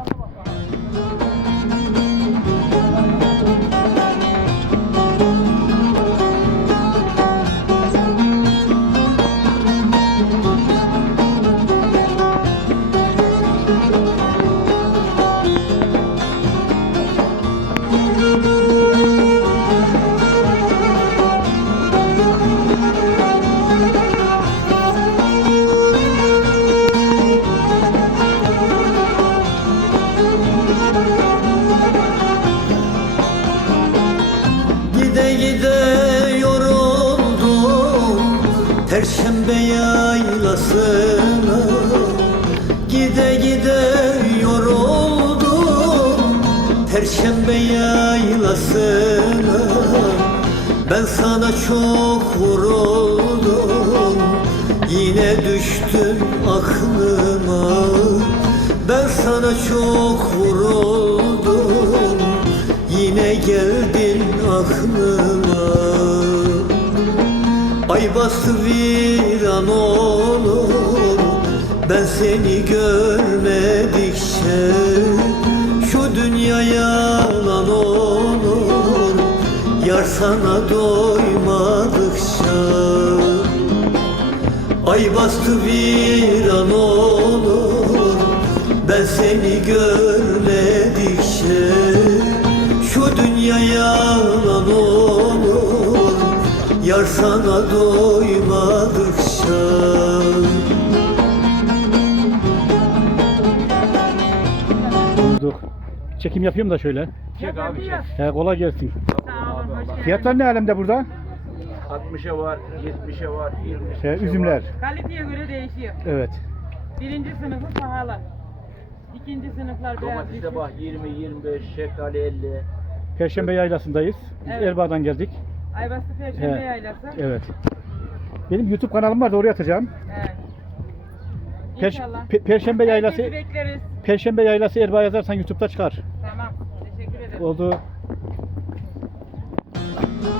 好好好 yaylasına Ben sana çok vuruldum. Yine düştün aklıma Ben sana çok vuruldum. Yine geldin aklıma Ay bastı viran olur. Ben seni görmedikçe sana doymadıkça Ay bastı viran olur Ben seni görmedikçe Şu dünya yalan olur Yar sana doymadıkça. Çekim yapayım da şöyle. Çek abi çek. He, kolay gelsin. Fiyatlar ne alemde burada? 60'a var, 70'e var, 20'e He, üzümler. Kaliteye göre değişiyor. Evet. Birinci sınıfı pahalı. İkinci sınıflar biraz Domates düşük. de bak 20, 25, şeftali 50. Perşembe yaylasındayız. Biz Evet. Elbağ'dan geldik. Ayvaslı Perşembe He. Yaylası. Evet. Benim YouTube kanalım var da oraya atacağım. Evet. Perş- İnşallah. Pe- Perşembe yaylası bekleriz. Perşembe yaylası Erbaa yazarsan YouTube'da çıkar. Tamam. Teşekkür ederim. Oldu. Oh.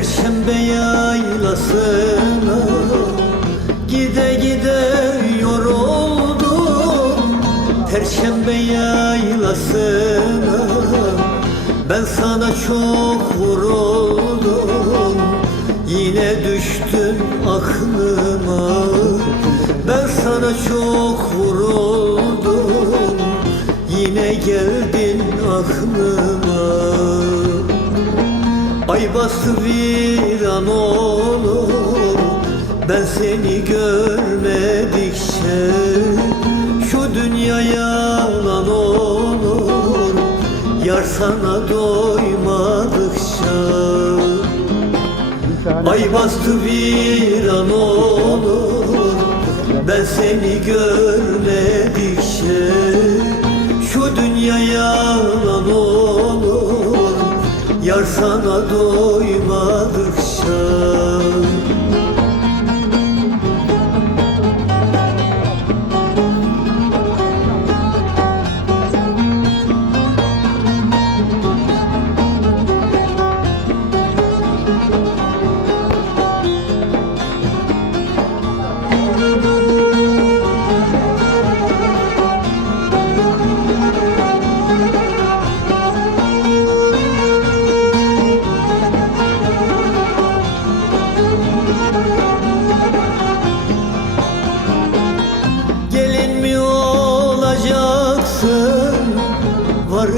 Perşembe yaylasına Gide gide yoruldum. Perşembe yaylasına Ben sana çok vuruldum. Yine düştün aklıma Ben sana çok vuruldum. Yine geldin aklıma Ay bastı viran olur Ben seni görmedikçe Şu dünya yalan olur Yar sana doymadıkça. Ay bastı viran olur Ben seni görmedikçe Şu dünya yalan olur Yar sana doymadıkça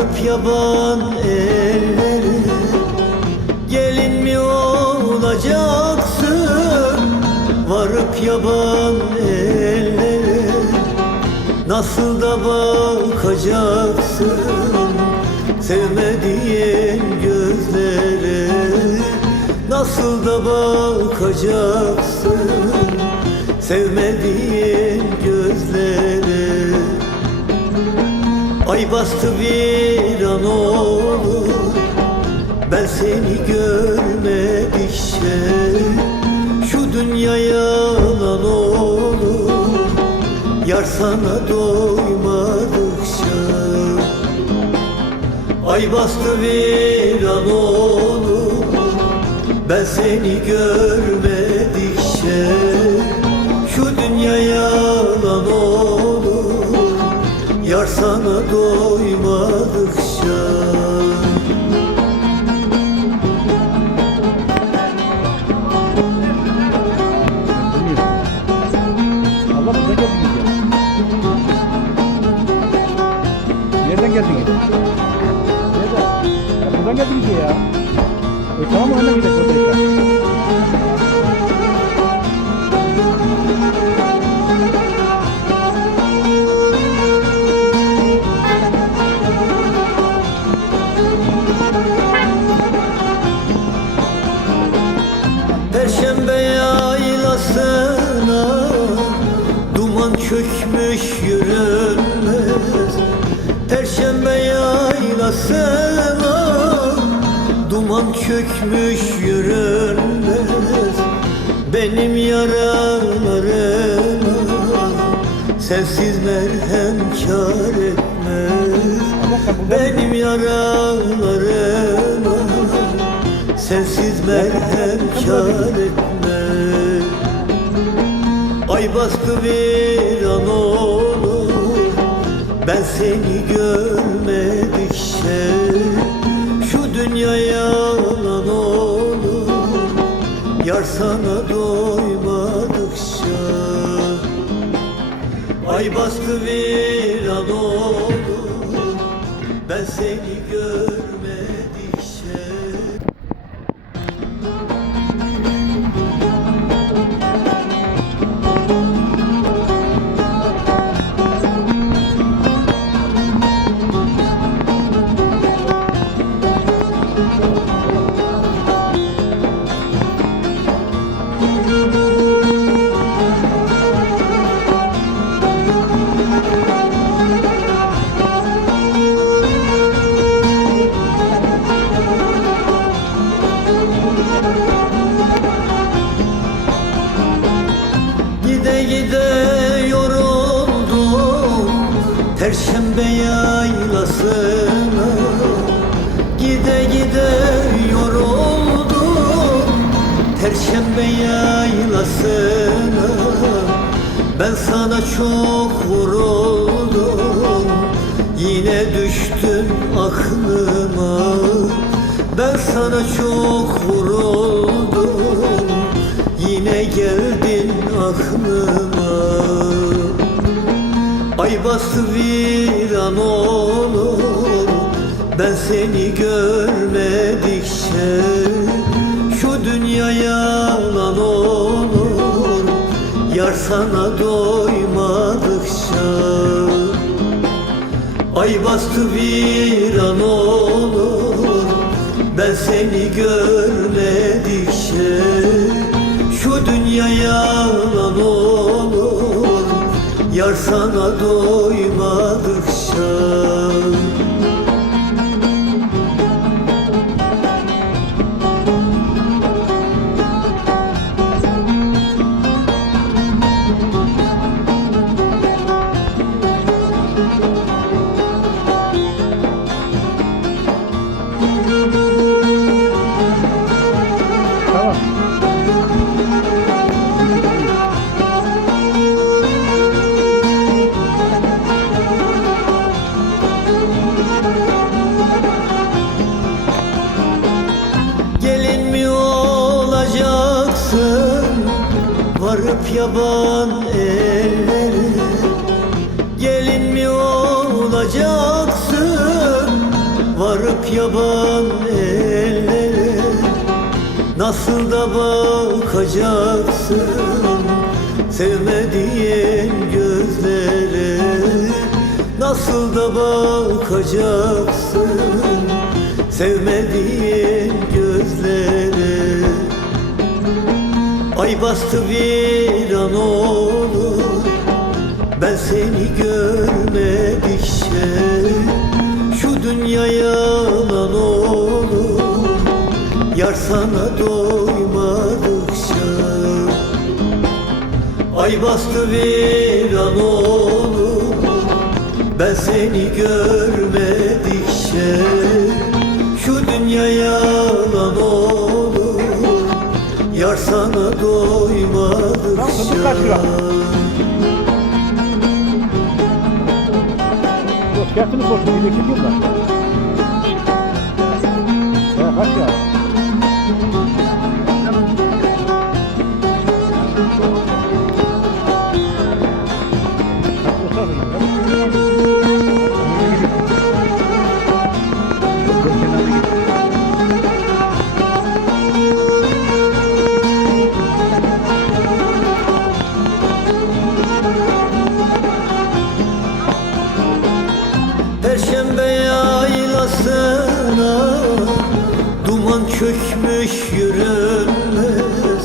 Varıp yaban ellere Gelin mi olacaksın? Varıp yaban ellere Nasıl da bakacaksın? Sevmediğin gözlere Nasıl da bakacaksın? Sevmediğin gözlere Ay bastı bir an olur. Ben seni görmedikçe Şu dünya yalan olur. Yar sana doymadıkça Ay bastı bir an olur. Ben seni görmedikçe Şu dünya yalan olur sana doymadıkça buradan geldiniz ya. Nereden? Nereden? Ya buradan geldiniz ya. E tamam öyle gidelim Perşembe yaylasına Duman çökmüş yürünmez. Perşembe yaylasına Duman çökmüş yürünmez. Benim yaralarıma Sensiz merhem kar etmez. Benim yaralarıma Sensiz merhem kar etmez. Ay bastı bir an olur Ben seni görmedikçe. Şu dünya yalan olur Yar sana doymadıkça. Ay bastı bir an olur Ben seni görmedikçe yaylasına Ben sana çok vuruldum. Yine düştün aklıma. Ben sana çok vuruldum. Yine geldin aklıma. Ay bastı bir an olur Ben seni görmedikçe Şu dünya sana doymadıkça. Ay bastı bir an olur Ben seni görmedikçe. Şu dünya yalan olur Yar sana doymadıkça Nasıl da bakacaksın Sevmediğin gözlere? Nasıl da bakacaksın Sevmediğin gözlere? Ay bastı bir an olur Ben seni görmedikçe Şu dünya yalan olur. Yar sana doymadıkça Ay bastı bir an olur Ben seni görmedikçe Şu dünya yalan olur Yar sana doymadıkça şartını sorsun. Bir de da. Yürünmez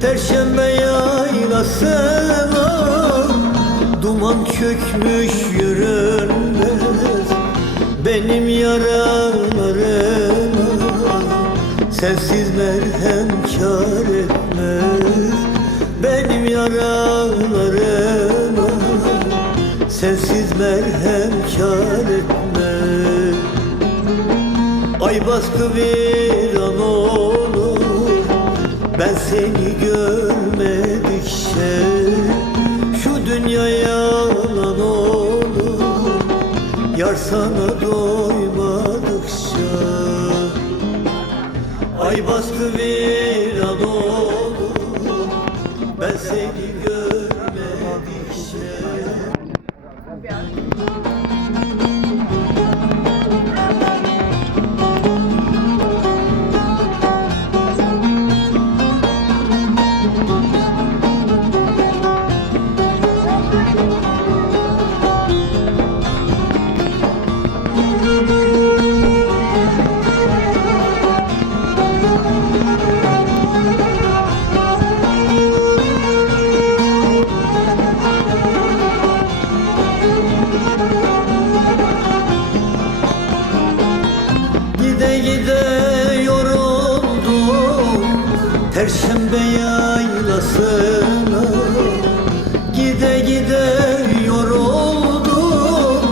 Perşembe yaylasına Duman çökmüş yürünmez. Benim yaralarıma Sensiz merhem kar etmez. Benim yaralarıma Sensiz merhem kar etmez. Ay bastı bir Ben seni görmedikçe Şu dünya yalan olur. Yar sana doymadıkça. Ay bastı bir Gide gide yoruldum Perşembe yaylasına Gide gide yoruldum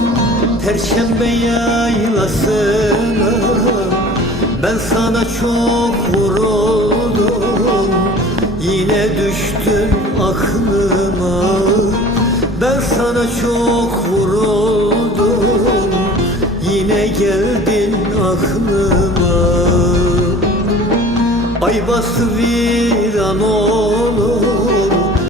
Perşembe yaylasına Ben sana çok vuruldum Yine düştün aklıma Ben sana çok vuruldum Yine geldin aklıma Ay bastı bir an olur